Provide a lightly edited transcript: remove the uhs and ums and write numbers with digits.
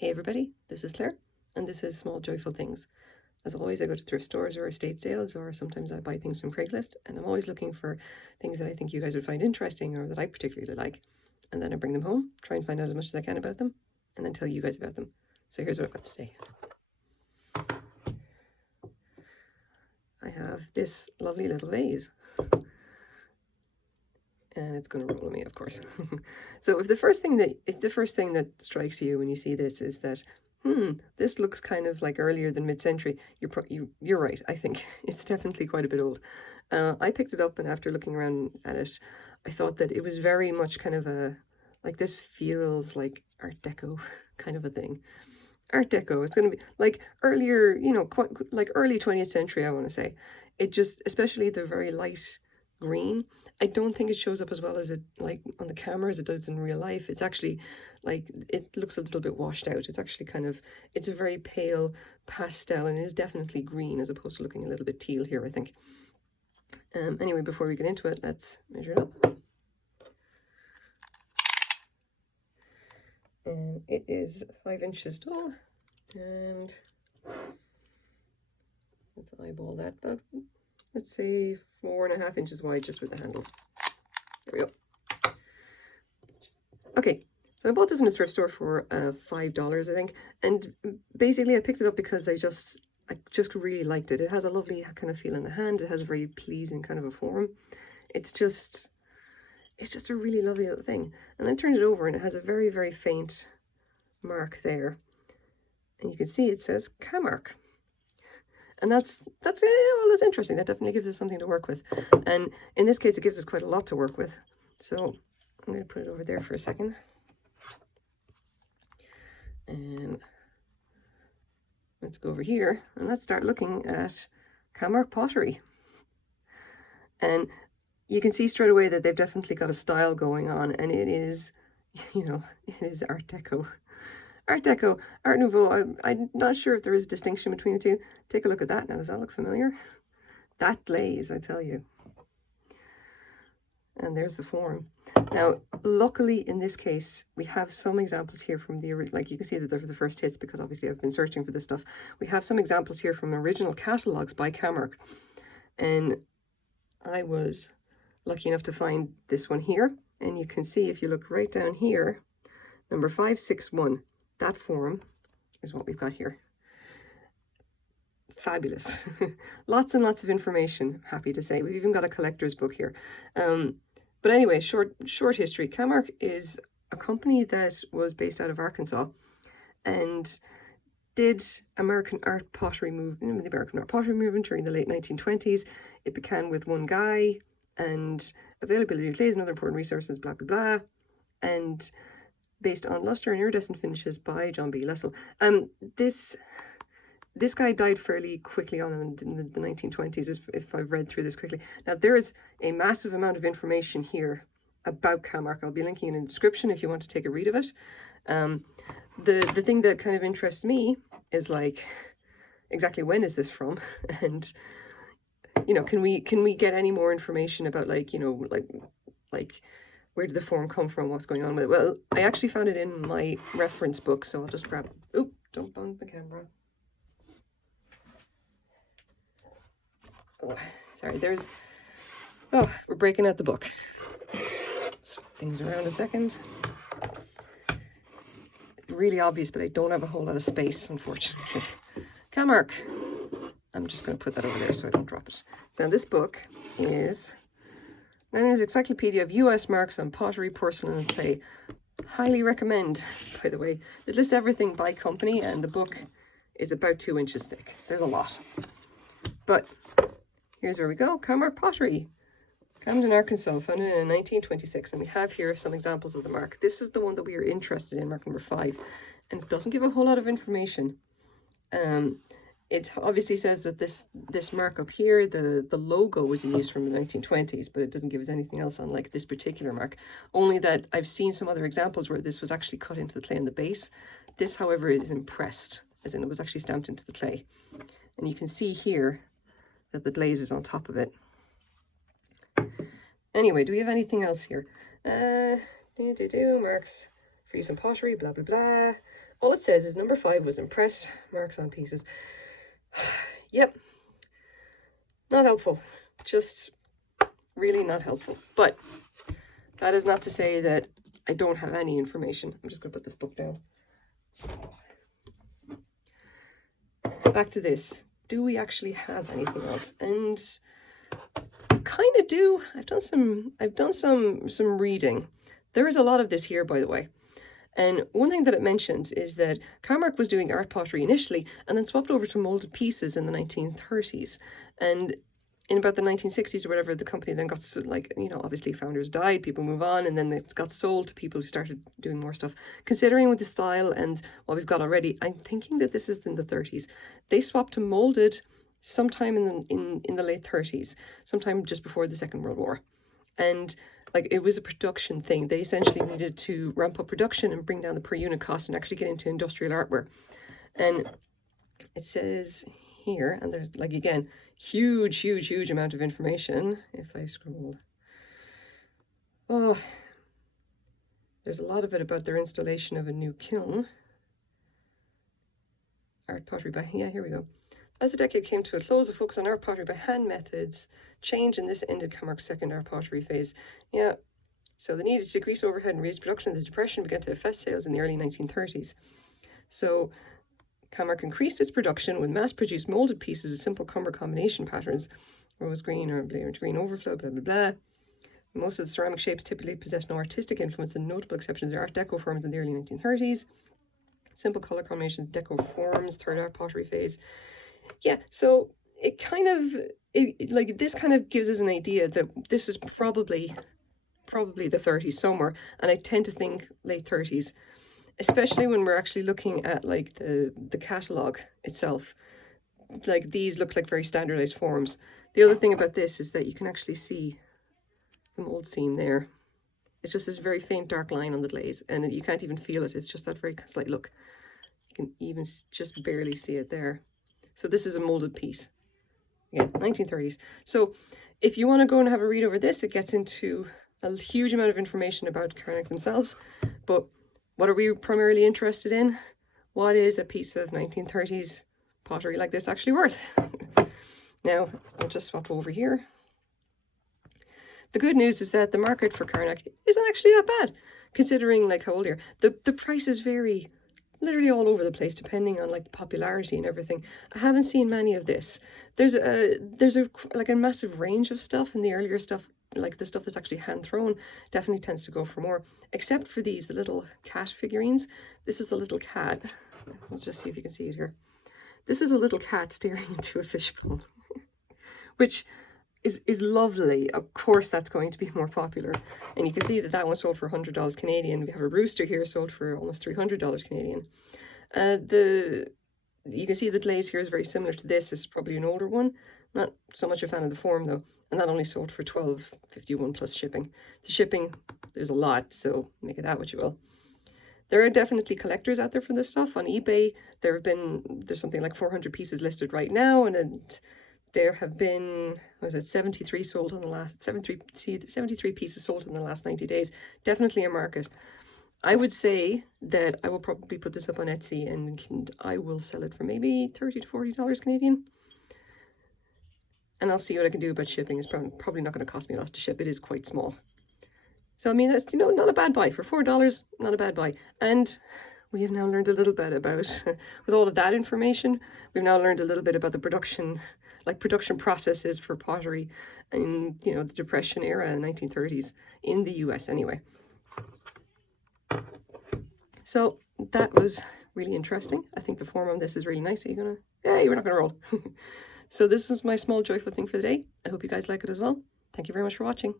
Hey everybody, this is Claire, and this is Small Joyful Things. As always, I go to thrift stores or estate sales, or sometimes I buy things from Craigslist, and I'm always looking for things that I think you guys would find interesting or that I particularly like. And then I bring them home, try and find out as much as I can about them, and then tell you guys about them. So here's what I've got today. I have this lovely little vase. And it's going to roll on me, of course. So if the first thing that strikes you when you see this is that, this looks kind of like earlier than mid-century, you're right. I think it's definitely quite a bit old. I picked it up, and after looking around at it, I thought that it was very much kind of like this feels like Art Deco kind of a thing. Art Deco, it's going to be like earlier, quite like early 20th century, I want to say. It just, especially the very light green, I don't think it shows up as well as it, like on the camera, as it does in real life. It's actually like, it looks a little bit washed out. It's actually it's a very pale pastel, and it is definitely green as opposed to looking a little bit teal here, I think. Anyway, before we get into it, let's measure it up. And it is 5 inches tall, and let's eyeball that, about, let's say 4.5 inches wide, just with the handles. There we go. Okay, so I bought this in a thrift store for $5, I think, and basically I picked it up because I just really liked it. It has a lovely kind of feel in the hand. It has a very pleasing kind of a form. It's just a really lovely little thing. And then turn it over, and it has a very, very faint mark there, and you can see it says Camark. And that's interesting. That definitely gives us something to work with. And in this case, it gives us quite a lot to work with. So I'm going to put it over there for a second. And let's go over here, and let's start looking at Camark Pottery. And you can see straight away that they've definitely got a style going on, and it is, it is Art Deco. Art Deco, Art Nouveau, I'm not sure if there is a distinction between the two. Take a look at that now. Does that look familiar? That glaze, I tell you. And there's the form. Now, luckily in this case, we have some examples here from like you can see that they're the first hits, because obviously I've been searching for this stuff. We have some examples here from original catalogs by Camark. And I was lucky enough to find this one here. And you can see, if you look right down here, number 561. That form is what we've got here. Fabulous. Lots and lots of information, happy to say. We've even got a collector's book here. But anyway, short history. Camark is a company that was based out of Arkansas and did American art pottery movement, the American art pottery movement during the late 1920s. It began with one guy, and availability of glaze and other important resources, blah, blah, blah. And based on luster and iridescent finishes by John B. Lessell. This guy died fairly quickly on in the 1920s, if I've read through this quickly. Now, there is a massive amount of information here about Camark. I'll be linking in the description if you want to take a read of it. The thing that kind of interests me is, like, exactly when is this from? And, can we get any more information about, like, like where did the form come from? What's going on with it? Well, I actually found it in my reference book, so I'll just grab... Oop, don't bump the camera. Oh, sorry, we're breaking out the book. Swap things around a second. Really obvious, but I don't have a whole lot of space, unfortunately. Camark. I'm just going to put that over there so I don't drop it. Now, this book is... Nanner's Encyclopedia of U.S. Marks on Pottery, Porcelain, and Clay. Highly recommend, by the way. It lists everything by company, and the book is about 2 inches thick. There's a lot. But here's where we go. Camark Pottery. Camden, Arkansas, founded in 1926. And we have here some examples of the mark. This is the one that we are interested in, mark number 5. And it doesn't give a whole lot of information. It obviously says that this mark up here, the logo was used from the 1920s, but it doesn't give us anything else on, like, this particular mark. Only that I've seen some other examples where this was actually cut into the clay in the base. This, however, is impressed, as in it was actually stamped into the clay. And you can see here that the glaze is on top of it. Anyway, do we have anything else here? Marks for use in pottery, blah, blah, blah. All it says is number 5 was impress marks on pieces. Yep. Not helpful. Just really not helpful. But that is not to say that I don't have any information. I'm just going to put this book down. Back to this. Do we actually have anything else? And I kind of do. I've done some reading. There is a lot of this here, by the way. And one thing that it mentions is that Camark was doing art pottery initially and then swapped over to molded pieces in the 1930s. And in about the 1960s or whatever, the company then got, like, you know, obviously founders died, people move on, and then it got sold to people who started doing more stuff. Considering with the style and what we've got already, I'm thinking that this is in the 30s. They swapped to molded sometime in the late 30s, sometime just before the Second World War. And like, it was a production thing. They essentially needed to ramp up production and bring down the per unit cost and actually get into industrial artware. And it says here, and there's, like, again, huge amount of information. If I scroll, oh, there's a lot of it about their installation of a new kiln. Art pottery by, yeah, here we go. As the decade came to a close, a focus on art pottery by hand methods changed, and this ended Camark's second art pottery phase. Yeah, so the need to decrease overhead and raise production. The Depression began to affect sales in the early 1930s. So Camark increased its production with mass-produced molded pieces with simple cumber combination patterns, rose green or green overflow, blah, blah, blah. Most of the ceramic shapes typically possessed no artistic influence, and notable exceptions are Art Deco forms in the early 1930s. Simple color combinations, Deco forms, third art pottery phase. Yeah, so it kind of, like, this kind of gives us an idea that this is probably the 30s somewhere, and I tend to think late 30s, especially when we're actually looking at, like, the catalogue itself. Like, these look like very standardized forms. The other thing about this is that you can actually see the mold seam there. It's just this very faint dark line on the glaze, and you can't even feel it. It's just that very slight look. You can even just barely see it there. So this is a molded piece. Again, 1930s. So if you want to go and have a read over this, it gets into a huge amount of information about Camark themselves. But what are we primarily interested in? What is a piece of 1930s pottery like this actually worth? Now, I'll just swap over here. The good news is that the market for Camark isn't actually that bad, considering, like, how old you're. The prices vary literally all over the place depending on, like, the popularity and everything. I haven't seen many of this. There's a massive range of stuff, and the earlier stuff, like the stuff that's actually hand thrown, definitely tends to go for more, except for the little cat figurines. This is a little cat. Let's just see if you can see it here. This is a little cat staring into a fishbowl, which is lovely. Of course, that's going to be more popular. And you can see that one sold for $100 Canadian. We have a rooster here sold for almost $300 Canadian. You can see the glaze here is very similar to this. This is probably an older one. Not so much a fan of the form, though. And that only sold for $12.51 plus shipping. The shipping, there's a lot, so make it that what you will. There are definitely collectors out there for this stuff. On eBay, there's something like 400 pieces listed right now, and there have been, 73 sold in the last 73 pieces sold in the last 90 days. Definitely a market. I would say that I will probably put this up on Etsy, and I will sell it for maybe $30 to $40 Canadian. And I'll see what I can do about shipping. It's probably not going to cost me a lot to ship. It is quite small. So, I mean, that's, not a bad buy. For $4, not a bad buy. And we have now learned a little bit about, with all of that information, we've now learned a little bit about the production processes for pottery in, the Depression era, 1930s, in the US anyway. So that was really interesting. I think the form on this is really nice. Are you gonna, yeah, we're not gonna roll. So this is my small joyful thing for the day. I hope you guys like it as well. Thank you very much for watching.